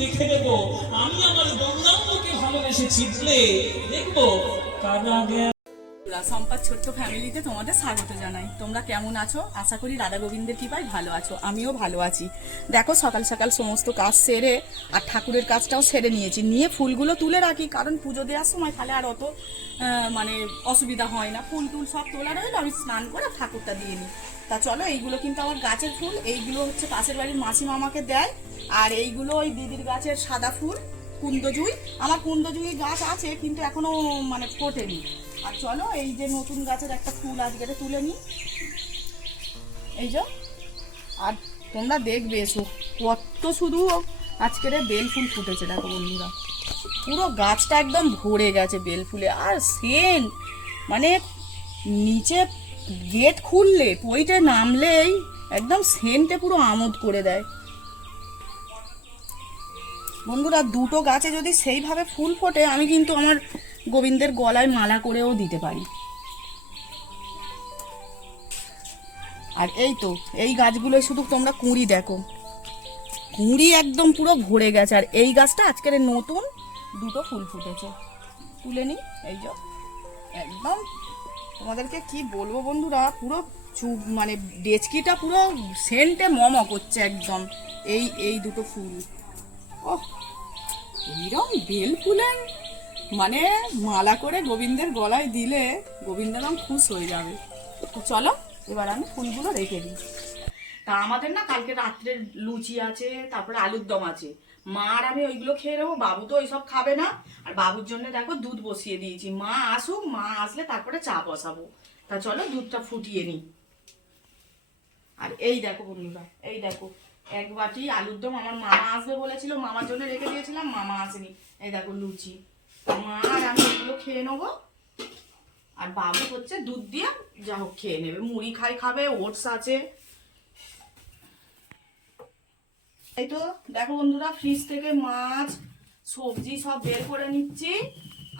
দেখে দেব আমি আমার গঙ্গাম্বকে ভালোবেসেছি বলে দেখবো কারা গে। সম্পার ছোট্ট ফ্যামিলিতে তোমাদের স্বাগত জানাই। তোমরা কেমন আছো? আশা করি রাধা গোবিন্দের কৃপায় ভালো আছো, আমিও ভালো আছি। দেখো সকাল সকাল সমস্ত কাজ সেরে আর ঠাকুরের কাজটাও সেরে নিয়েছি, নিয়ে ফুলগুলো তুলে রাখি, কারণ পুজো দেওয়ার সময় তাহলে আর অত মানে অসুবিধা হয় না। ফুল টুল সব তোলা রইলো, আমি স্নান করে ঠাকুরটা দিয়ে নিই। তা চলো, এইগুলো কিন্তু আমার গাছের ফুল, এইগুলো হচ্ছে পাশের বাড়ির মাসিমা আমাকে দেয়, আর এইগুলো ওই দিদির গাছের সাদা ফুল কুন্দজুই। আমার কুন্দজুই গাছ আছে কিন্তু এখনো মানে ফোটেনি। আর চলো, এই যে নতুন গাছের একটা ফুল আজকে তুলে নিই, এই যে। আর তোমরা দেখবে এসো কত শুধু আজকের বেল ফুল ফুটেছে, দেখো বন্ধুরা, পুরো গাছটা একদম ভরে গেছে বেল ফুলে। আর সেন্ট মানে নিচে গেট খুললে পইতে নামলেই একদম সেন্টে পুরো আমোদ করে দেয় বন্ধুরা। দুটো গাছে যদি সেইভাবে ফুল ফোটে, আমি কিন্তু আমার গোবিন্দের গলায় মালা করেও দিতে পারি। আর এই তো এই গাছগুলো শুধু তোমরা কুঁড়ি দেখো, কুঁড়ি একদম পুরো ভরে গেছে। আর এই গাছটা আজকের নতুন দুটো ফুল ফুটেছে, তুলে নি। এই যে একদম তোমাদেরকে কি বলবো বন্ধুরা, পুরো মানে ডেচকিটা পুরো সেন্টে মম করছে একদম। এই দুটো ফুল, ও এইরকম বেল ফুলের মানে মালা করে গোবিন্দের গলায় দিলে গোবিন্দ রাম খুশ হয়ে যাবে। তো চলো এবার আমি ফুলগুলো রেখে দিই। তা আমাদের না কালকে রাত্রের লুচি আছে, তারপরে আলুর দম আছে। মা আর আমি ওইগুলো খেয়ে নেবো, বাবু তো ওইসব খাবে না। আর বাবুর জন্য দেখো দুধ বসিয়ে দিয়েছি, মা আসুক, মা আসলে তারপরে চা বসাবো। তা চলো দুধটা ফুটিয়ে নিই। আর এই দেখো বন্ধুরা, এই দেখো এক বাটি আলুর দম, আমার মামা আসবে বলেছিল, মামার জন্য রেখে দিয়েছিলাম, মামা আসেনি। এই দেখো লুচি, মা আর আমি এগুলো খেয়ে নেবো। আর বাবু হচ্ছে দুধ দিয়ে যা হোক খেয়ে নেবে, মুড়ি খাবে, ওটস আছে। এই তো দেখো বন্ধুরা, ফ্রিজ থেকে মাছ সবজি সব বের করে নিচ্ছি।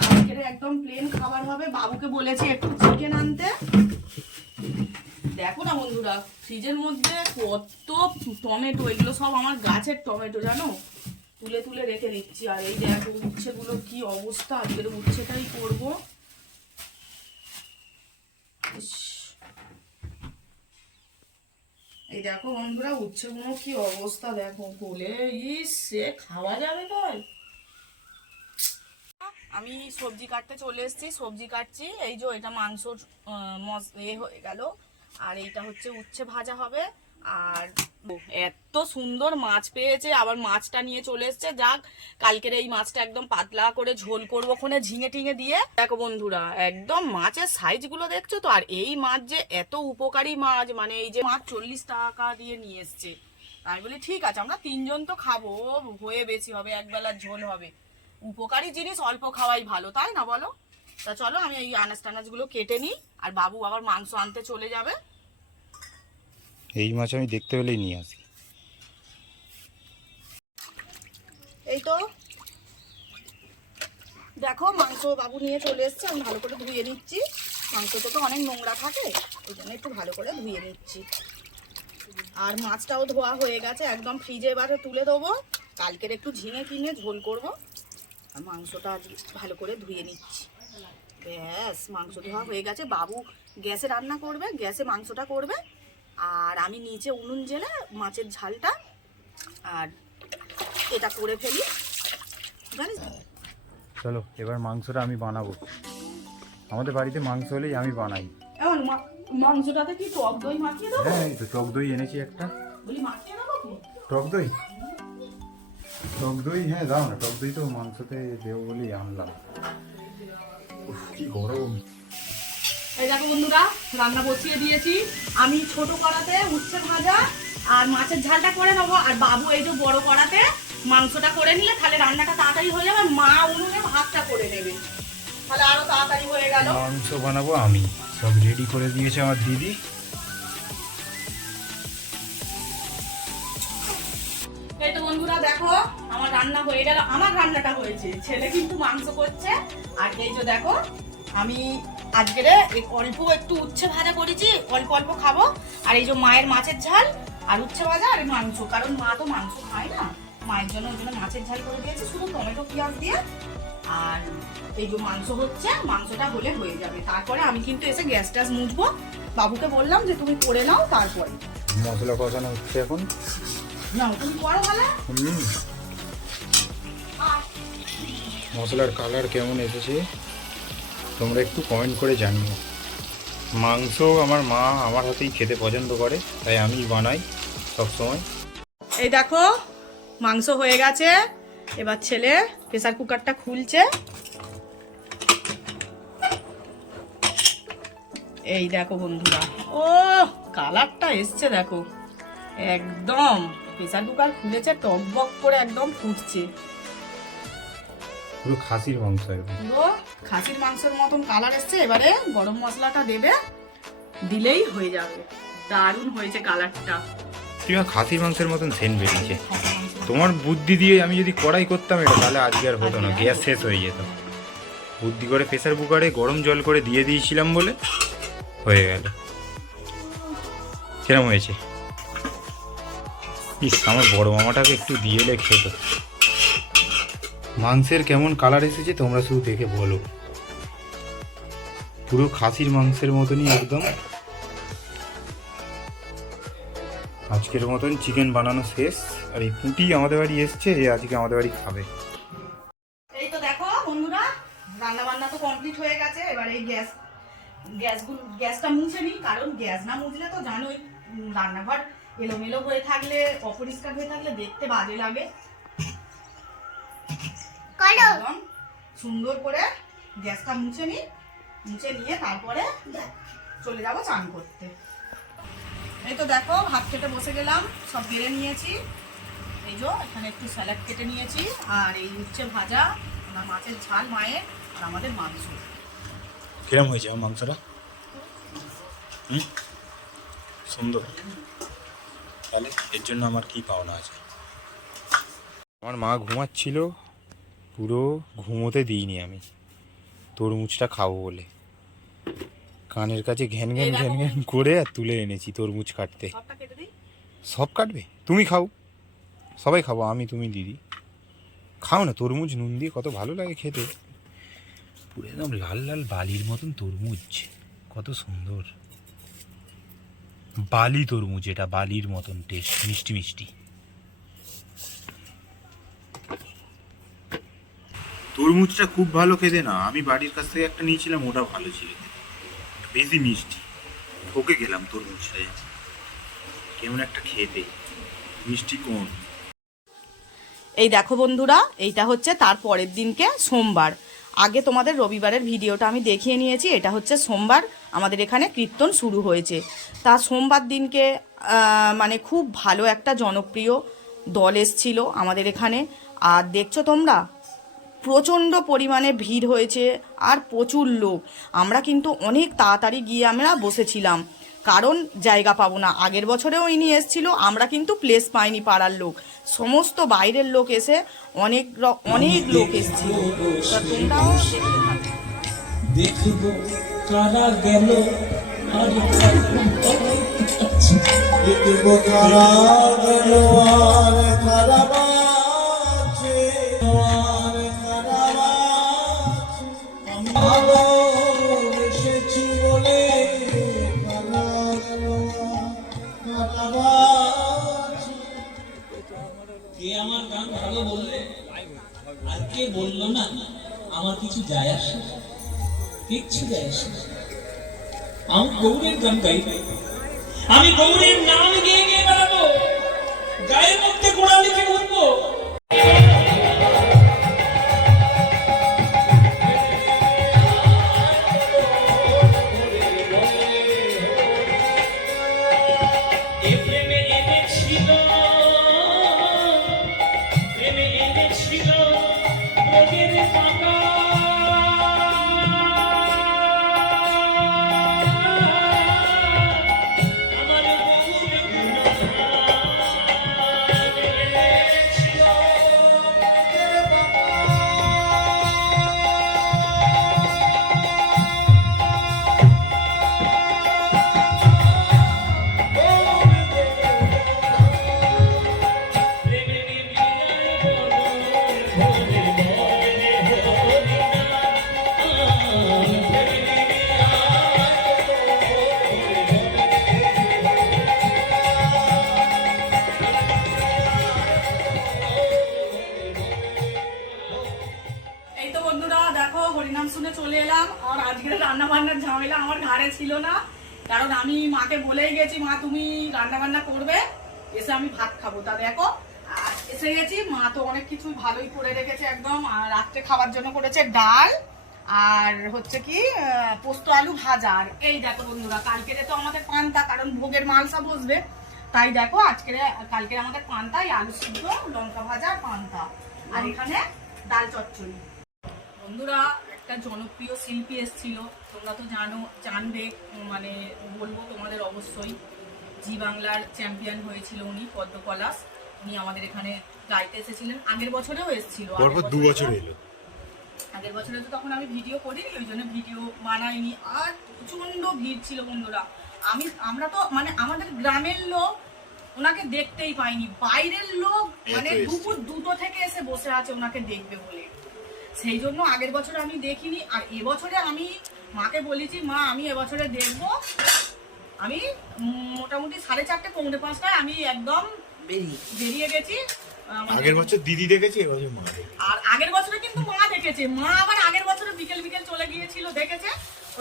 আজকের একদম প্লেন খাবার হবে। বাবুকে বলেছি একটু চিকেন আনতে। দেখো না বন্ধুরা, ফ্রিজের মধ্যে কত টমেটো, এগুলো সব আমার গাছের টমেটো জানো, তুলে তুলে রেখে দিচ্ছি। আর এই দেখো উচ্ছেগুলো কি অবস্থা, আজকের উচ্ছেটাই করবো। এই দেখো বন্ধুরা, উচ্ছেগুলো কি অবস্থা দেখো, বলে সে খাওয়া যাবে তাই। আমি সবজি কাটতে চলে এসেছি, সবজি কাটছি। এই যে এটা মাংসর হয়ে গেল, আর এইটা হচ্ছে উচ্ছে ভাজা হবে। আর এত সুন্দর মাছ পেয়েছে, আবার মাছটা নিয়ে চলে এসছে। যাক, কালকের এই মাছটা একদম পাতলা করে ঝোল করবো ওখানে ঝিঙে টিঙে দিয়ে। দেখো বন্ধুরা, একদম মাছের সাইজ গুলো দেখছো তো। আর এই মাছ যে এত উপকারী মাছ, মানে এই যে মাছ 40 টাকা দিয়ে নিয়ে এসছে। আমি বলি ঠিক আছে, আমরা তিনজন তো খাবো, হয়ে বেশি হবে, একবেলার ঝোল হবে। উপকারী জিনিস অল্প খাওয়াই ভালো, তাই না বলো? তা চলো আমি এই আনাজ টানাজ গুলো কেটে নিই, আর বাবু আবার মাংস আনতে চলে যাবে। এই মাছ আমি দেখতে পেলেই নিয়ে আসি। এই তো দেখো মাংস বাবু নিয়ে চলে এসছে, আমি ভালো করে ধুয়ে নিচ্ছি। মাংসতে তো অনেক নোংরা থাকে, ওই জন্য একটু ভালো করে ধুয়ে নিচ্ছি। আর মাছটাও ধোয়া হয়ে গেছে, একদম ফ্রিজে এবারে তুলে দেবো। কালকের একটু ঝিঙে কিনে ঝোল করব। আর মাংসটা আজ ভালো করে ধুয়ে নিচ্ছি। ব্যাস, মাংস ধোয়া হয়ে গেছে। বাবু গ্যাসে রান্না করবে, গ্যাসে মাংসটা করবে, আর আমি নিচে উনুন জেলে মাছের ঝালটা আর এটা করে ফেলি, জানিস। চলো এবার মাংসটা আমি বানাবো। আমাদের বাড়িতে মাংস হলেই আমি বানাই। এখন মাংসটাতে কি টক দই মাখিয়ে দেবো? হ্যাঁ, এই তো টক দই এনেছি একটা। বলি মাখিয়ে দেবো কি? টক দই, টক দই, হ্যাঁ দাও না, টক দই তো মাংসতে দেবো বলেই আনলাম। উফ, কি গরম। এই দেখো বন্ধুরা, রান্না বসিয়ে দিয়েছি। আমি ছোট কড়াতে উচ্ছে ভাজা আর মাছের ঝালটা করে নেবো, আর বাবু এই যে বড় কড়াতে মাংসটা করে নিলে তাহলে রান্নাটা তাড়াতাড়ি হয়ে যাবে। মা উনুনে ভাতটা করে নেবে, তাহলে আরো তাড়াতাড়ি হয়ে গেল। মাংস বানাবো আমি, সব রেডি করে দিয়েছে আমার দিদি। এই তো বন্ধুরা দেখো, আমার রান্না হয়ে গেল। আমার রান্নাটা হয়েছে, ছেলে কিন্তু মাংস করছে। আর এই যে দেখো, আমি আজকে অল্প একটু উচ্ছে ভাজা করেছি, অল্প অল্প খাবো। আর এই যে মায়ের মাছের ঝাল আর উচ্ছে ভাজা আর মাংস, কারণ মা তো মাংস খায় না, মায়ের জন্য ওই জন্য মাছের ঝাল করে দিয়েছি শুধু টমেটো পেঁয়াজ দিয়ে। আর এই যে মাংস হচ্ছে, মাংসটা হলে হয়ে যাবে। তারপরে আমি কিন্তু এসে গ্যাস ট্যাস মুছবো। বাবুকে বললাম যে তুমি করে নাও, তারপরে মশলা কষানো হচ্ছে এখন। না তুমি করো ভালো। মশলার কালার কেমন এসেছে তোমরা একটু কমেন্ট করে জানিও। মাংস আমার মা আমার হাতেই খেতে পছন্দ করে, তাই আমি বানাই সবসময়। এই দেখো মাংস হয়ে গেছে। এবার ছেলে প্রেসার কুকারটা খুলছে। এই দেখো বন্ধুরা, ও কালারটা এসছে দেখো, একদম প্রেসার কুকার খুলেছে, টকবক করে একদম ফুটছে। পুরো খাসির মাংস, পুরো খাসির মাংসের মতন কালার এসছে। এবারে গরম মশলাটা দেবে, দিলেই হয়ে যাবে। দারুণ হয়েছে কালারটা। খাসির মাংসের মতন সেন্ট বেরিয়েছে। তোমার বুদ্ধি দিয়ে আমি যদি কড়াই করতাম এটা, তাহলে আজকে আর হতো না, গ্যাস শেষ হয়ে যেত। বুদ্ধি করে প্রেসার কুকারে গরম জল করে দিয়ে দিয়েছিলাম বলে হয়ে গেল। কিরম হয়েছে? ইস, আমার বড় মামাটাকে একটু দিয়ে এলে খেত। মাংসের কেমন কালার এসেছে তোমরা শুধু দেখে বলো। পুরো খাসির মাংসের মতনই একদম। আজকের মতন চিকেন বানানো শেষ। আর এই পুঁটি আমাদের বাড়ি এসছে, এ আজকে আমাদের বাড়ি খাবে। এই তো দেখো বন্ধুরা, রান্না বান্না তো কমপ্লিট হয়ে গেছে। এবার এই গ্যাসটা মুছে নিই, কারণ গ্যাস না মুছলে তো জানোই রান্নাঘর এলোমেলো হয়ে থাকলে, অপরিষ্কার হয়ে থাকলে দেখতে বাজে লাগে। একদম সুন্দর করে গ্যাসটা মুছে নিই, মুছে নিয়ে তারপরে চলে যাব চান করতে। এই তো দেখো ভাত খেতে বসে গেলাম, সব বেড়ে নিয়েছি। এই যে এখানে একটু স্যালাড কেটে নিয়েছি, আর এই উচ্ছে ভাজা, আর মাছের ঝাল মায়ের, আর আমাদের মাংস। কিরম হয়েছে আমার মাংসটা? সুন্দর। তাহলে এর জন্য আমার কি পাওনা আছে? আমার মা ঘুমাচ্ছিল, পুরো ঘুমোতে দিইনি আমি, তরমুজটা খাবো বলে। কানের কাছে ঘ্যান ঘ্যান ঘ্যান ঘ্যান করে আর তুলে এনেছি তরমুজ কাটতে। সব কাটবে? তুমি খাও, সবাই খাবো, আমি তুমি দিদি খাও না। তরমুজ নুন দিয়ে কত ভালো লাগে খেতে। পুরো একদম লাল লাল বালির মতন তরমুজ, কত সুন্দর। বালি তরমুজ, এটা বালির মতন টেস্ট, মিষ্টি মিষ্টি। তরমুজটা খুব ভালো খেতে না, আমি বাড়ির কাছ থেকে একটা নিয়েছিলাম, ওটা ভালো ছিল, বেশি মিষ্টি। ঠকে গেলাম তরমুজটা, কেমন একটা খেতে, মিষ্টি কোন। এই দেখো বন্ধুরা, এইটা হচ্ছে তার পরের দিনকে সোমবার। আগে তোমাদের রবিবারের ভিডিওটা আমি দেখিয়ে নিয়েছি। এটা হচ্ছে সোমবার আমাদের এখানে কীর্তন শুরু হয়েছে। তা সোমবার দিনকে মানে খুব ভালো একটা জনপ্রিয় দল এসছিল আমাদের এখানে। আর দেখছো তোমরা প্রচণ্ড পরিমাণে ভিড় হয়েছে আর প্রচুর লোক। আমরা কিন্তু অনেক তাড়াতাড়ি গিয়ে আমরা বসেছিলাম, কারণ জায়গা পাবো না। আগের বছরেও ইনি এসেছিল, আমরা কিন্তু প্লেস পাইনি পাড়ার লোক, সমস্ত বাইরের লোক এসে অনেক লোক এসেছিল। তা তোমরাও দেখব কারা গেল আর দেখব কারা গেল আর কারা বাঁচে, আর কারা বাঁচে। আমি ভালোবেসেছি বলে কারা গেল কারা বাঁচে। কে আমার গান ভালো বললে আর কে বললো না, আমার কিছু যায় আসে না, কিচ্ছু যায় আসে না। আমি গৌরের গান গাইব, আমি গৌরের নাম গিয়ে গিয়ে বেড়াবো, গায়ের মধ্যে গোড়া লিখে ঘুরবো। এই তো বন্ধুরা দেখো হরিনাম শুনে চলে এলাম। আর আজকের রান্না বান্নার ঝামেলা আমার ঘাড়ে ছিল না, কারণ আমি মাকে বলেই গেছি মা তুমি রান্না বান্না করবে, এসে আমি ভাত খাবো। তা দেখো আর এসে গেছি, মা তো অনেক কিছু ভালোই করে রেখেছে একদম। আর রাত্রে খাবার জন্য করেছে ডাল আর হচ্ছে কি পোস্ত আলু ভাজা। আর এই দেখো বন্ধুরা কালকে তো আমাদের পান্তা, কারণ ভোগের মালসা বসবে, তাই দেখো কালকে আমাদের পান্তা, এই আলু সিদ্ধ লঙ্কা ভাজা আর পান্তা, আর এখানে ডাল চচ্চড়ি। বন্ধুরা একটা জনপ্রিয় শিল্পী এসেছিল, তোমরা তো জানবে, মানে বলবো তোমাদের অবশ্যই। জি বাংলার চ্যাম্পিয়ন হয়েছিল উনি, পদ্ম পলাশ। উনি আমাদের এখানে গাইতে এসেছিলেন, আগের বছরেও এসেছিল। আগের বছরে তো তখন আমি ভিডিও করিনি, ওই জন্য ভিডিও বানাইনি। আর প্রচন্ড ভিড় ছিল বন্ধুরা। আমরা তো মানে আমাদের গ্রামের লোক ওনাকে দেখতেই পাইনি, বাইরের লোক মানে দুপুর 2টো থেকে এসে বসে আছে ওনাকে দেখবে বলে। সেই জন্য আগের বছর আমি দেখিনি। আর এবছরে আমি মাকে বলেছি মা আমি এবছরে দেখবো। আমি মোটামুটি 4:30 পৌনে 5টায় আমি একদম বেরিয়ে গেছি। আগের বছর দিদি দেখেছি, এবছর মা দেখেছে। আর আগের বছরে কিন্তু মা দেখেছে, মা আবার আগের বছরে বিকেল চলে গিয়েছিল দেখেছে,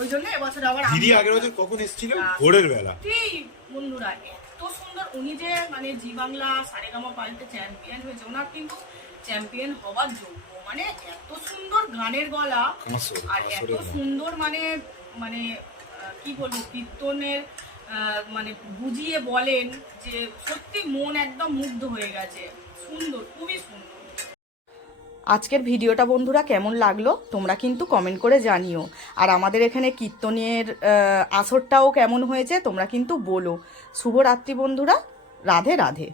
ওই জন্য এবছর আবার দিদি আগের বছর কখন এসেছিল? ভোরের বেলা। ঠিক বন্ধুরা, এত সুন্দর। উনি যে মানে জি বাংলা সারেগামা পাল্টে চ্যাম্পিয়ন হয়েছে, ওনার কিন্তু চ্যাম্পিয়ন হওয়ার যোগ্য। মানে এত সুন্দর গানের গলা, আর এত সুন্দর মানে মানে কি বলবো কীর্তনের মানে বুঝিয়ে বলেন যে সত্যি মন একদম মুগ্ধ হয়ে গেছে। সুন্দর, খুবই সুন্দর। আজকের ভিডিওটা বন্ধুরা কেমন লাগলো তোমরা কিন্তু কমেন্ট করে জানিও। আর আমাদের এখানে কীর্তনের আসরটাও কেমন হয়েছে তোমরা কিন্তু বলো। শুভরাত্রি বন্ধুরা, রাধে রাধে।